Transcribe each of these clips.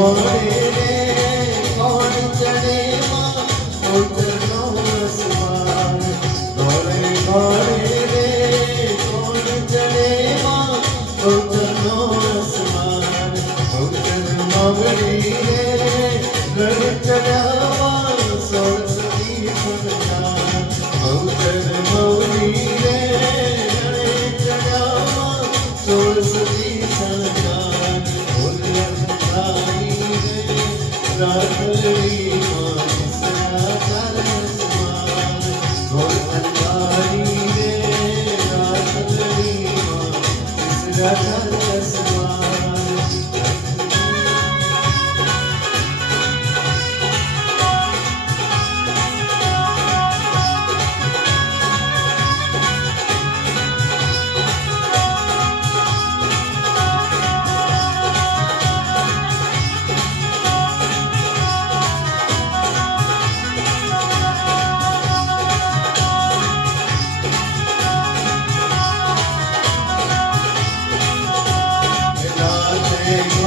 Colorido Yeah.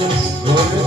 Oh,